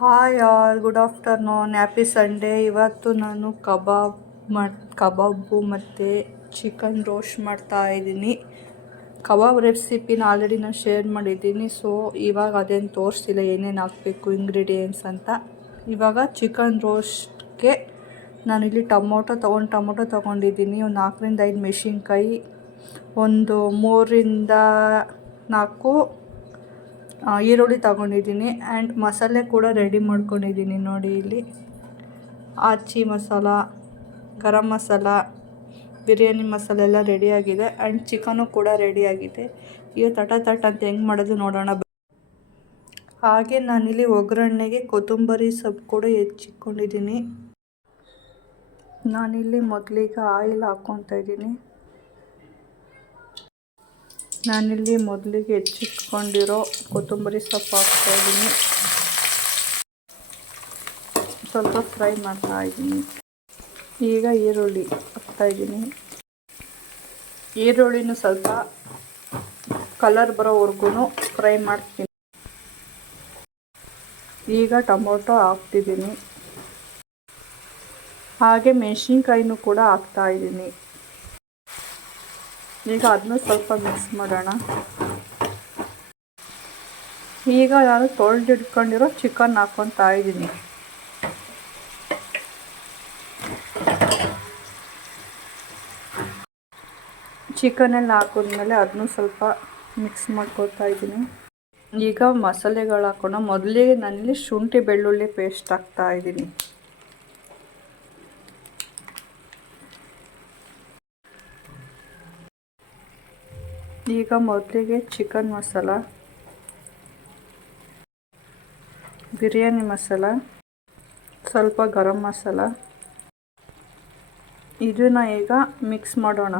Hi all, good afternoon, happy Sunday. ಇವತ್ತು ನಾನು ಕಬಾಬು ಮತ್ತು ಚಿಕನ್ ರೋಸ್ಟ್ ಮಾಡ್ತಾ ಇದ್ದೀನಿ. ಕಬಾಬ್ ರೆಸಿಪಿನ ಆಲ್ರೆಡಿ ನಾನು ಶೇರ್ ಮಾಡಿದ್ದೀನಿ. ಸೊ ಇವಾಗ ಅದೇನು ತೋರಿಸ್ತಿಲ್ಲ ಏನೇನು ಹಾಕಬೇಕು ಇಂಗ್ರೀಡಿಯೆಂಟ್ಸ್ ಅಂತ. ಇವಾಗ ಚಿಕನ್ ರೋಸ್ಟ್ಗೆ ನಾನಿಲ್ಲಿ ಟೊಮೊಟೊ ತೊಗೊಂಡಿದ್ದೀನಿ. ಒಂದು 4ರಿಂದ 5 ಮೆಣಸಿನ್ಕಾಯಿ, ಒಂದು 3ರಿಂದ 4 ಈರುಳ್ಳಿ ತಗೊಂಡಿದ್ದೀನಿ. ಆ್ಯಂಡ್ ಮಸಾಲೆ ಕೂಡ ರೆಡಿ ಮಾಡ್ಕೊಂಡಿದ್ದೀನಿ. ನೋಡಿ ಇಲ್ಲಿ ಆಚಿ ಮಸಾಲ, ಗರಂ ಮಸಾಲ, ಬಿರಿಯಾನಿ ಮಸಾಲೆ ಎಲ್ಲ ರೆಡಿಯಾಗಿದೆ. ಆ್ಯಂಡ್ ಚಿಕನು ಕೂಡ ರೆಡಿಯಾಗಿದೆ. ಈಗ ತಟ ಅಂತ ಹೆಂಗೆ ಮಾಡೋದು ನೋಡೋಣ. ಹಾಗೆ ನಾನಿಲ್ಲಿ ಒಗ್ಗರಣೆಗೆ ಕೊತ್ತಂಬರಿ ಸೊಪ್ಪು ಕೂಡ ಹೆಚ್ಚಿಟ್ಕೊಂಡಿದ್ದೀನಿ. ನಾನಿಲ್ಲಿ ಮೊದಲಿಗೆ ಆಯಿಲ್ ಹಾಕ್ಕೊತಾ ಇದ್ದೀನಿ. ನಾನಿಲ್ಲಿ ಮೊದಲಿಗೆ ಹೆಚ್ಚಿಟ್ಕೊಂಡಿರೋ ಕೊತ್ತಂಬರಿ ಸೊಪ್ಪು ಹಾಕ್ತಾಯಿದ್ದೀನಿ. ಸ್ವಲ್ಪ ಫ್ರೈ ಮಾಡ್ತಾಯಿದ್ದೀನಿ. ಈಗ ಈರುಳ್ಳಿ ಹಾಕ್ತಾಯಿದ್ದೀನಿ. ಈರುಳ್ಳಿನೂ ಸ್ವಲ್ಪ ಕಲರ್ ಬರೋವರೆಗೂ ಫ್ರೈ ಮಾಡ್ತೀನಿ. ಈಗ ಟೊಮೊಟೊ ಹಾಕ್ತಿದ್ದೀನಿ. ಹಾಗೆ ಮೆಣಸಿನ್ಕಾಯಿನೂ ಕೂಡ ಹಾಕ್ತಾಯಿದ್ದೀನಿ. ಈಗ ಅದನ್ನು ಸ್ವಲ್ಪ ಮಿಕ್ಸ್ ಮಾಡೋಣ. ಈಗ ನಾನು ತೊಳೆದಿಟ್ಕೊಂಡಿರೋ ಚಿಕನ್ ಹಾಕ್ಕೊತಾ ಇದ್ದೀನಿ. ಚಿಕನೆಲ್ಲ ಹಾಕಿದ್ಮೇಲೆ ಅದನ್ನು ಸ್ವಲ್ಪ ಮಿಕ್ಸ್ ಮಾಡ್ಕೊತಾ ಇದ್ದೀನಿ. ಈಗ ಮಸಾಲೆಗಳು ಹಾಕೋಣ. ಮೊದಲಿಗೆ ನಾನಿಲ್ಲಿ ಶುಂಠಿ ಬೆಳ್ಳುಳ್ಳಿ ಪೇಸ್ಟ್ ಹಾಕ್ತಾ ಇದ್ದೀನಿ. ಈಗ ಮೊದಲಿಗೆ ಚಿಕನ್ ಮಸಾಲ, ಬಿರಿಯಾನಿ ಮಸಾಲ, ಸ್ವಲ್ಪ ಗರಂ ಮಸಾಲ, ಇದನ್ನು ಈಗ ಮಿಕ್ಸ್ ಮಾಡೋಣ.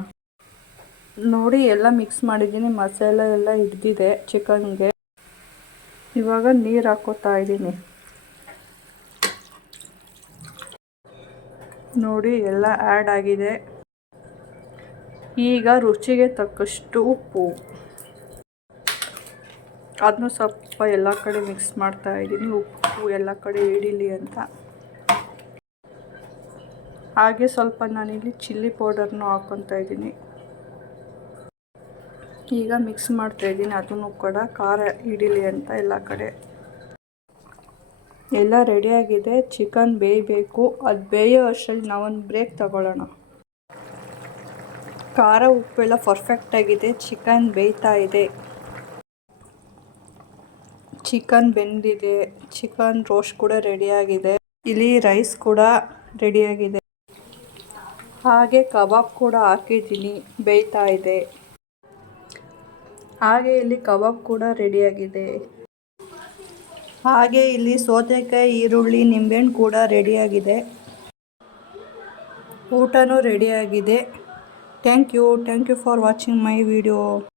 ನೋಡಿ ಎಲ್ಲ ಮಿಕ್ಸ್ ಮಾಡಿದ್ದೀನಿ. ಮಸಾಲೆ ಎಲ್ಲ ಹಿಡ್ದಿದೆ ಚಿಕನ್ಗೆ. ಇವಾಗ ನೀರು ಹಾಕ್ಕೋತಾ ಇದ್ದೀನಿ. ನೋಡಿ ಎಲ್ಲ ಆ್ಯಡ್ ಆಗಿದೆ. ಈಗ ರುಚಿಗೆ ತಕ್ಕಷ್ಟು ಉಪ್ಪು, ಅದನ್ನು ಸ್ವಲ್ಪ ಎಲ್ಲ ಕಡೆ ಮಿಕ್ಸ್ ಮಾಡ್ತಾ ಇದ್ದೀನಿ. ಉಪ್ಪು ಎಲ್ಲ ಕಡೆ ಹಿಡೀಲಿ ಅಂತ. ಹಾಗೆ ಸ್ವಲ್ಪ ನಾನಿಲ್ಲಿ ಚಿಲ್ಲಿ ಪೌಡರ್ನು ಹಾಕ್ಕೊತಾ ಇದ್ದೀನಿ. ಈಗ ಮಿಕ್ಸ್ ಮಾಡ್ತಾಯಿದ್ದೀನಿ. ಅದನ್ನು ಕೂಡ ಖಾರ ಹಿಡೀಲಿ ಅಂತ ಎಲ್ಲ ಕಡೆ. ಎಲ್ಲ ರೆಡಿಯಾಗಿದೆ. ಚಿಕನ್ ಬೇಯಬೇಕು. ಅದು ಬೇಯೋ ಅಷ್ಟರಲ್ಲಿ ನಾವೊಂದು ಬ್ರೇಕ್ ತಗೊಳ್ಳೋಣ. ಖಾರ ಉಪ್ಪೆಲ್ಲ ಪರ್ಫೆಕ್ಟಾಗಿದೆ. ಚಿಕನ್ ಬೇಯ್ತಾ ಇದೆ. ಚಿಕನ್ ಬೆಂದಿದೆ. ಚಿಕನ್ ರೋಸ್ಟ್ ಕೂಡ ರೆಡಿಯಾಗಿದೆ. ಇಲ್ಲಿ ರೈಸ್ ಕೂಡ ರೆಡಿಯಾಗಿದೆ. ಹಾಗೆ ಕಬಾಬ್ ಕೂಡ ಹಾಕಿದ್ದೀನಿ, ಬೇಯ್ತಾ ಇದೆ. ಹಾಗೆ ಇಲ್ಲಿ ಕಬಾಬ್ ಕೂಡ ರೆಡಿಯಾಗಿದೆ. ಹಾಗೆ ಇಲ್ಲಿ ಸೌತೆಕಾಯಿ, ಈರುಳ್ಳಿ, ನಿಂಬೆಹಣ್ಣು ಕೂಡ ರೆಡಿಯಾಗಿದೆ. ಊಟನೂ ರೆಡಿಯಾಗಿದೆ. Thank you for watching my video.